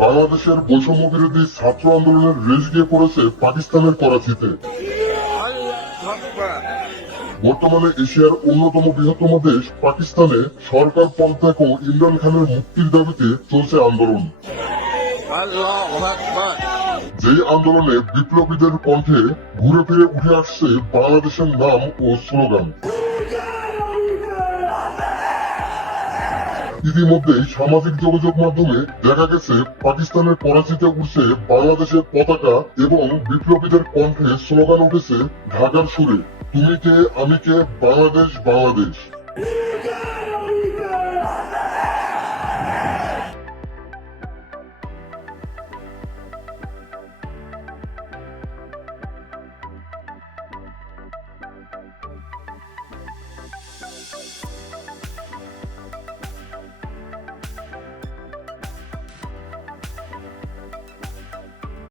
বাংলাদেশের বৈষম্য বিরোধী ছাত্র আন্দোলনের রেশ গিয়ে পড়েছে পাকিস্তানের করাচিতে। বর্তমানে এশিয়ার অন্যতম বৃহত্তম দেশ পাকিস্তানে সরকার পদত্যাগ ও ইমরান খানের মুক্তির দাবিতে চলছে আন্দোলন। যেই আন্দোলনে বিপ্লবীদের কণ্ঠে ঘুরে ফিরে উঠে আসছে বাংলাদেশের নাম ও স্লোগান। ইতিমধ্যেই সামাজিক যোগাযোগ মাধ্যমে দেখা গেছে পাকিস্তানের করাচিতে উঠছে বাংলাদেশের পতাকা এবং বিপ্লবীদের কণ্ঠে স্লোগান উঠেছে ঢাকার সুরে, তুমি কে আমি কে বাংলাদেশ বাংলাদেশ।